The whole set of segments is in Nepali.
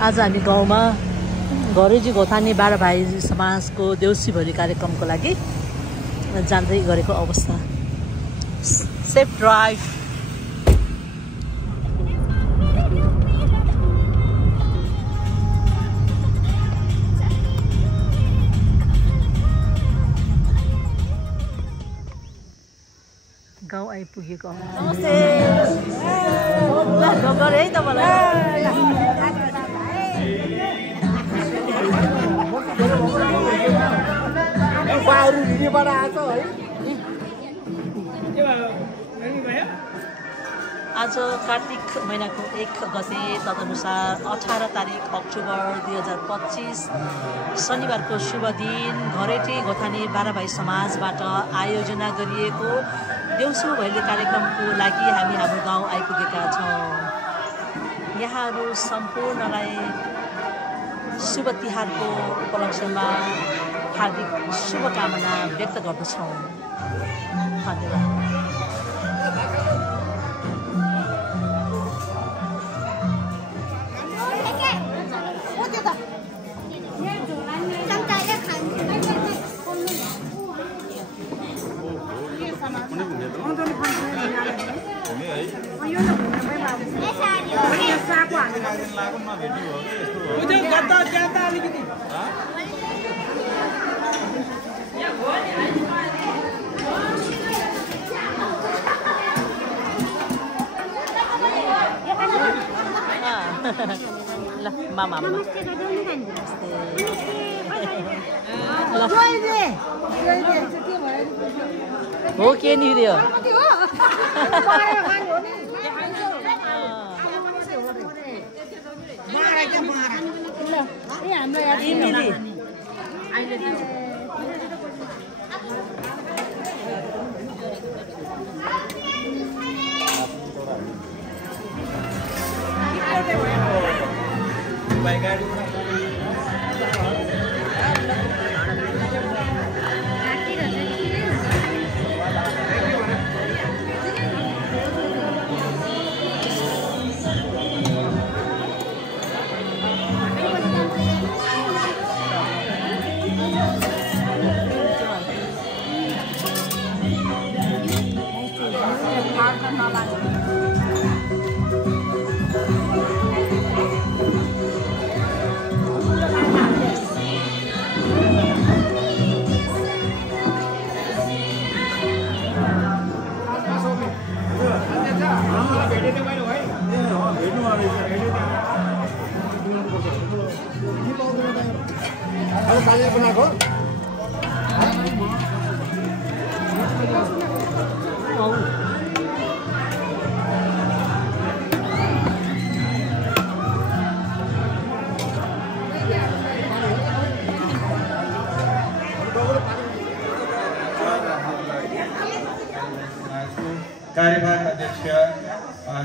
आज हामी गाउँमा घरेजी घोथानी 12 भाइ समाजको देउसीभरि कार्यक्रमको लागि जाँदै गरेको अवस्था। Safe drive. गाउँ आइपुगेको। नमस्ते। ल डगर है तपाईलाई। बाहिर भिडियोबाट आछ है। आज कार्तिक महिनाको 1 गते तदनुसार 18 तारिक अक्टोबर 2025 शनिबारको शुभ दिन घरेटी घोथानी 12 भाइ समाजबाट आयोजना गरिएको देउसो भैली कार्यक्रमको लागि हामी हाम्रो गाउँ आइपुगेका छौँ। यहाँहरू सम्पूर्णलाई शुभ तिहारको उपलक्ष्यमा हार्दिक शुभकामना व्यक्त गर्दछौँ। धन्यवाद। ल मामा हो के नि रे कार्यवाहक अध्यक्ष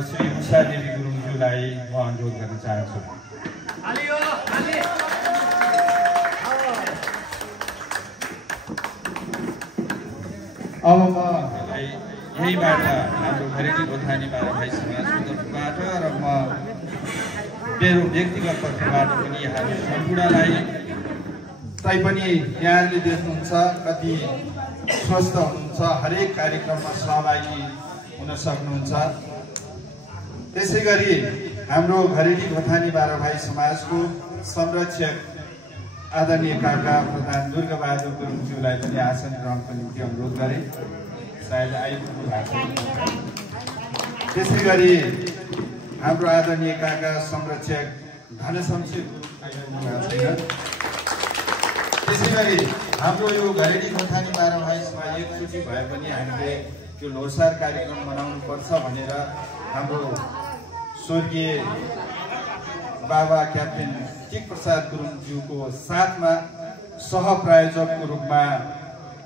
श्री उषा देवी गुरुङज्यूलाई म अनुरोध गर्न चाहन्छु। अब म यहीबाट हाम्रो घरेटी घोथानी 12 भाइ समाजको तर्फबाट र म मेरो व्यक्तिगत तर्फबाट पनि यहाँहरू सम्पूर्णलाई तैपनि यहाँहरूले देख्नुहुन्छ कति स्वस्थ हुनुहुन्छ, हरेक कार्यक्रममा सहभागी हुन सक्नुहुन्छ। त्यसै गरी हाम्रो घरेटी घोथानी 12 भाइ समाजको संरक्षक आदरणीय काका प्रधान दुर्गाबहादुर गुरुङज्यूलाई पनि आसन ग्रहणको निम्ति अनुरोध गरे, सायद आइपुग्नु भएको छ। त्यसै गरी हाम्रो आदरणीय काका संरक्षक धनशमशेर गुरुङ आइपुग्नु भएको छैन। त्यसै गरी हाम्रो यो घरेटी घोथानी 12 भाइ समाज एकचोटि भए पनि हामीले त्यो लोसार कार्यक्रम मनाउनु पर्छ भनेर हाम्रो स्वर्गीय बाबा क्याप्टेन टिक प्रसाद गुरुङज्यूको साथमा सहप्रायोजकको रूपमा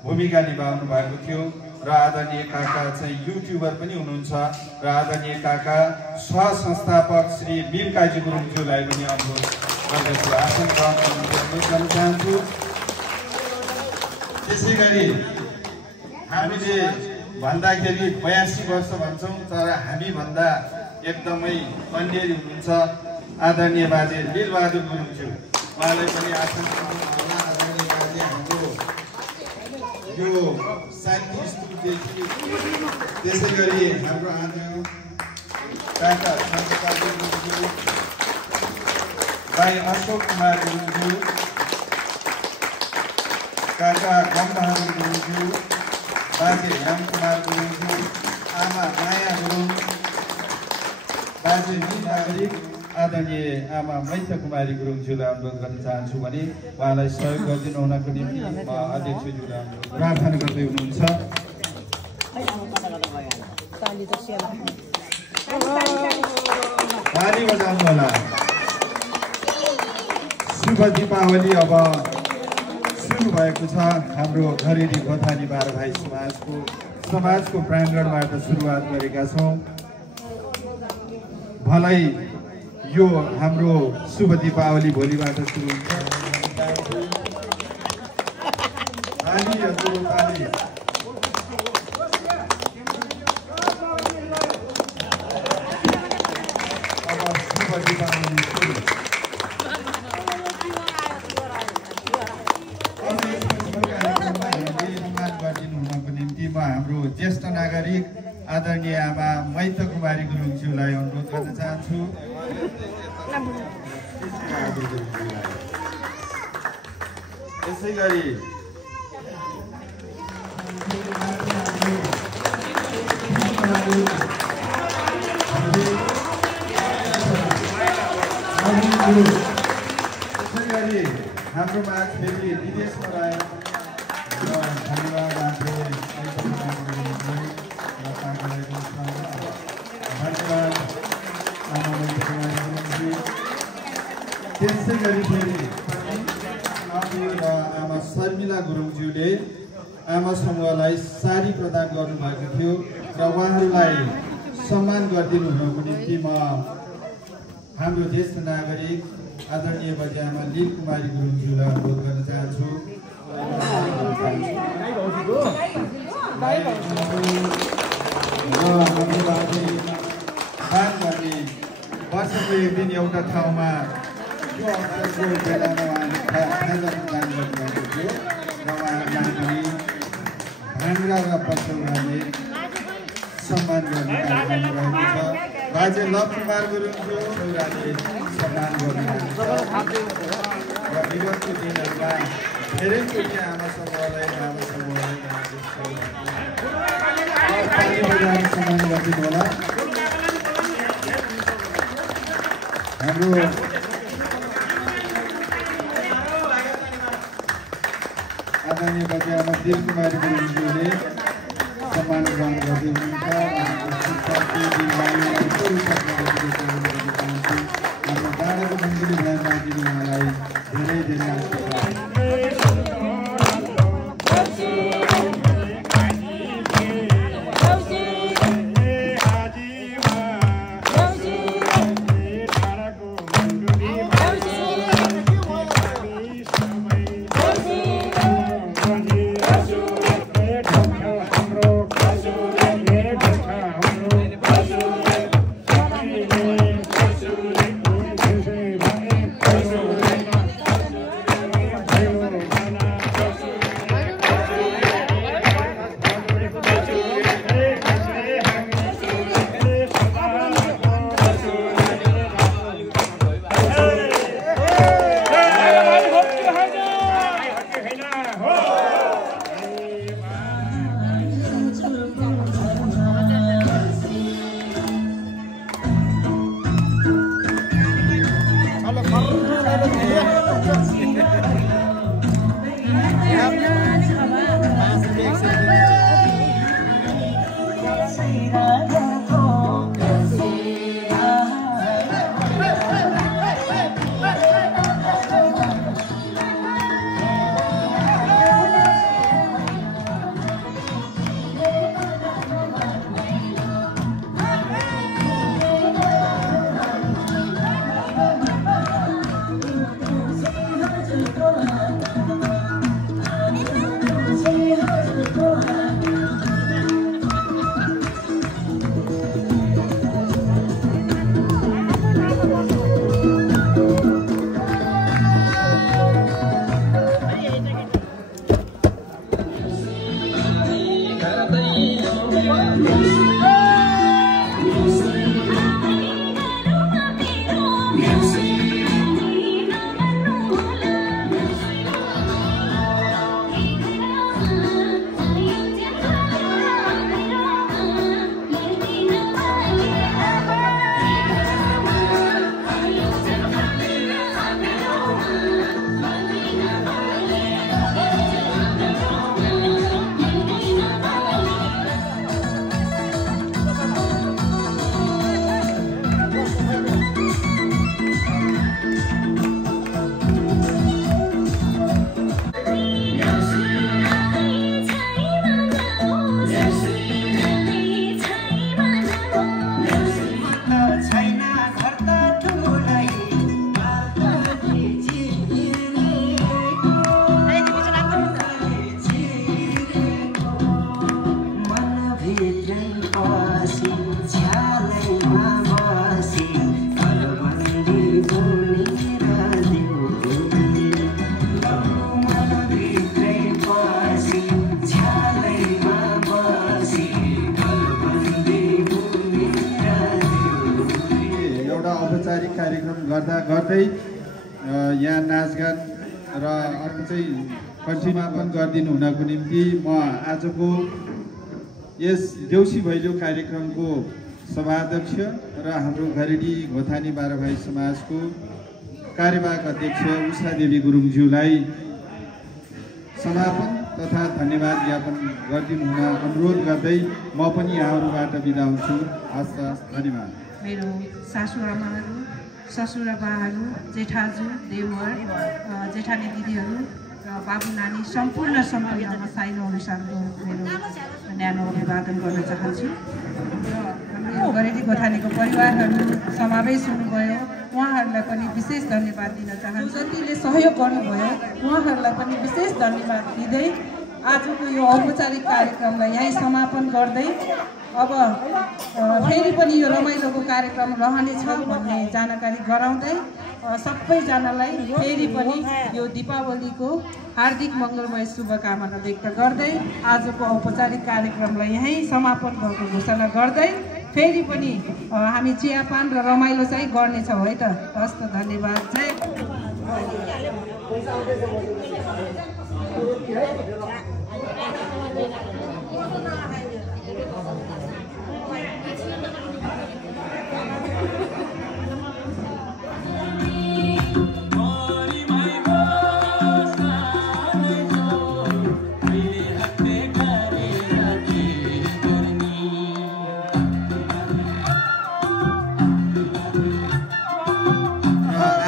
भूमिका निभाउनु भएको थियो र आदरणीय काका चाहिँ युट्युबर पनि हुनुहुन्छ र आदरणीय काका सह-संस्थापक श्री भीमकाजी गुरुङज्यूलाई पनि अनुरोध गर्दछु, आसन ग्रहण गर्न चाहन्छु। त्यसै गरी हामीले भन्दाखेरि 82 वर्ष भन्छौँ, तर हामी भन्दा एकदमै कन्डेरी हुनुहुन्छ आदरणीय बाजे लीलबहादुर गुरुङज्यू उहाँलाई पनि आसन होला। आदरणीय बाजे हाम्रो यो शान्ति स्तूपदेखि त्यसै गरी हाम्रो आदरणीय काका सन्तबहादुर गुरुङज्यू, भाइ अशोक कुमार गुरुङज्यू, काका गमबहादुर गुरुङज्यू, बाजे रामकुमार गुरुङज्यू, आमा माया गुरुङ, बाजे नागरिक आदरणीय आमा मैत्र कुमारी गुरुङज्यूलाई अनुरोध गर्न चाहन्छु भने उहाँलाई सहयोग गरिदिनु हुनको निम्ति अध्यक्षज्यूलाई प्रार्थना गर्दै हुनुहुन्छ। ताली बजाउनु होला। शुभ दीपावली अब सुरु भएको छ। हाम्रो घरेडी गोथानी 12 भाइ समाजको प्राङ्गणबाट सुरुवात गरेका छौँ। भलै यो हाम्रो शुभ दीपावली भोलिबाट सुरु हुन्छ। ताली हजुर ताली। अब शुभ दीपावली सुरु। हाम्रो ज्येष्ठ नागरिक आदरणीय आमा मैत्र कुमारी गुरुङज्यूलाई अनुरोध गर्न चाहन्छु। त्यसै गरी हाम्रो माझ फेरि विदेशमा रहेर धन्यवाद त्यसै गरी फेरि आमा शर्मिला गुरुङज्यूले आमा समूहलाई साडी प्रदान गर्नुभएको थियो र उहाँहरूलाई सम्मान गरिदिनु हुनको निम्ति म हाम्रो ज्येष्ठ नागरिक आदरणीय बाजे आमा लील कुमारी गुरुङज्यूलाई अनुरोध गर्न चाहन्छु। दान गर्ने वर्षको एक दिन एउटा ठाउँमा यो अवसरको बेलामा उहाँले खाजा दान गर्नुभएको थियो र उहाँहरूलाई पनि भाङ्रा र पछौराले सम्मान गर्ने कार्यक्रम रहेको छ। बाजे लवकुमार गुरुङज्यू पछौराले सम्मान गर्नुभएको छ र विगतको दिनहरूमा धेरैचोटि आमा समूहलाई सम्मान गरिदिनु होला। हाम्रो आदरणीय बाजे आमा लील कुमारी गुरुङज्यूले सम्मान ग्रहण गर्दै हुनुहुन्छ। हाम्रो डाँडाको मन्दिर भाइमाथि उहाँलाई धेरै धेरै आशीर्वाद। कार्यक्रम गर्दा गर्दै यहाँ नाचगान र अर्को चाहिँ कन्ठीमापन गरिदिनु हुनको निम्ति म आजको यस देउसी भैलो कार्यक्रमको सभाध्यक्ष र हाम्रो घरेडी घोथानी बाह्र भाइ समाजको कार्यवाहक अध्यक्ष उषा देवी गुरुङज्यूलाई समापन तथा धन्यवाद ज्ञापन गरिदिनु हुन अनुरोध गर्दै म पनि यहाँहरूबाट बिदा हुन्छु। हस्त धन्यवाद। मेरो सासुआमाहरू, ससुराबाहरू, जेठाजु, देवर, जेठानी दिदीहरू र बाबु नानी सम्पूर्ण साइलो अनुसारको मेरो न्यानो अभिवादन गर्न चाहन्छु। र हाम्रो घरेडी गोठानीको परिवारहरू समावेश हुनुभयो, उहाँहरूलाई पनि विशेष धन्यवाद दिन चाहन्छु। जतिले सहयोग गर्नुभयो उहाँहरूलाई पनि विशेष धन्यवाद दिँदै आजको यो औपचारिक कार्यक्रमलाई यहीँ समापन गर्दै अब फेरि पनि यो रमाइलोको कार्यक्रम रहनेछ भन्ने जानकारी गराउँदै सबैजनालाई फेरि पनि यो दीपावलीको हार्दिक मङ्गलमय शुभकामना व्यक्त गर्दै आजको औपचारिक कार्यक्रमलाई यहीँ समापन भएको घोषणा गर्दै फेरि पनि हामी चियापान र रमाइलो चाहिँ गर्नेछौँ है त। हस् त, धन्यवाद।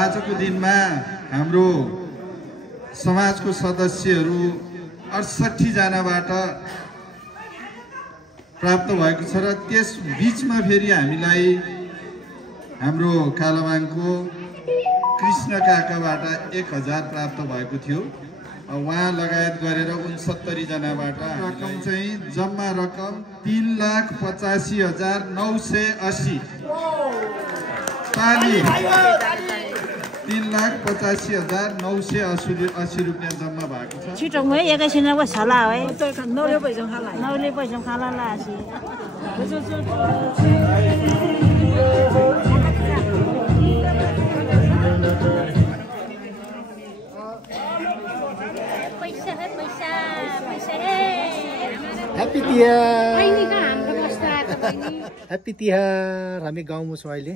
आजको दिनमा हाम्रो समाजको सदस्यहरू 68 जनाबाट प्राप्त भएको छ र त्यस बीचमा फेरि हामीलाई हाम्रो कालाबाङको कृष्ण काकाबाट 1000 प्राप्त भएको थियो। उहाँ लगायत गरेर 69 जनाबाट रकम चाहिँ जम्मा रकम 3,85,980 ताली 3,85,980 रुपियाँ जम्मा भएको छ। छिटो है एकैछिनको छला है नौले पैसा खाला लासी ह्याप्पी तिहार। ह्याप्पी तिहार। हामी गाउँमा छौँ अहिले।